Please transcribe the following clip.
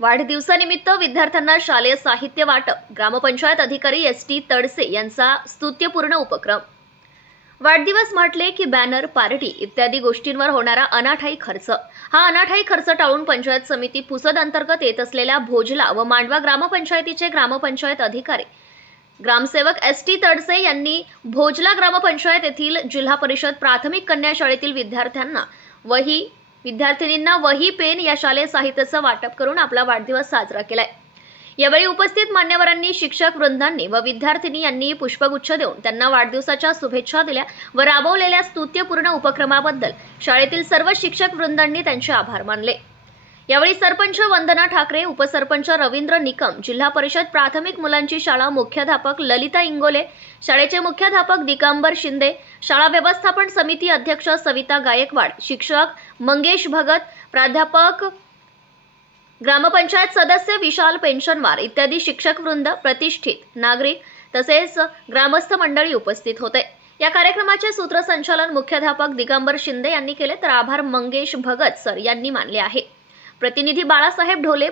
वाढदिवसानिमित्त विद्यार्थ्यांना शालेय साहित्य वाटप, ग्रामपंचायत अधिकारी एस.टी. तडसे यांचा स्तुत्यपूर्ण उपक्रम। वाढदिवस म्हटले की बॅनर, पार्टी इत्यादी गोष्टींवर होणारा अनाठायी खर्च। हा अनाठायी खर्च टाळून पंचायत समिती पुसद अंतर्गत येत असलेल्या भोजला व मांडवा ग्रामपंचायतीचे ग्रामपंचायत अधिकारी ग्रामसेवक एस.टी. तडसे यांनी भोजला ग्रामपंचायत येथील जिल्हा परिषद प्राथमिक कन्या शाळेतील विद्यार्थिनींना वही, पेन या शालेय साहित्याचं वाटप करून आपला वाढदिवस साजरा केलाय। यावेळी उपस्थित मान्यवरांनी, शिक्षक वृंदांनी व विद्यार्थिनी यांनी पुष्पगुच्छ देऊन त्यांना वाढदिवसाच्या शुभेच्छा दिल्या व राबवलेल्या स्तुत्यपूर्ण उपक्रमाबद्दल शाळेतील सर्व शिक्षक वृंदांनी त्यांचे आभार मानले। यावेळी सरपंच वंदना ठाकरे, उपसरपंच रवींद्र निकम, जिल्हा परिषद प्राथमिक मुलांची शाळा मुख्याध्यापक ललिता इंगोले, शाळेचे मुख्याध्यापक दिगंबर शिंदे, शाळा व्यवस्थापन समिती अध्यक्ष सविता गायकवाड, शिक्षक मंगेश भगत, प्राध्यापक, ग्रामपंचायत सदस्य विशाल पेन्शनवार इत्यादी शिक्षक वृंद, प्रतिष्ठित नागरिक तसेच ग्रामस्थ मंडळी उपस्थित होते। या कार्यक्रमाचे सूत्रसंचालन मुख्याध्यापक दिगंबर शिंदे यांनी केले, तर आभार मंगेश भगत सर यांनी मानले आहे। प्रतिनिधी बाळासाहेब ढोले,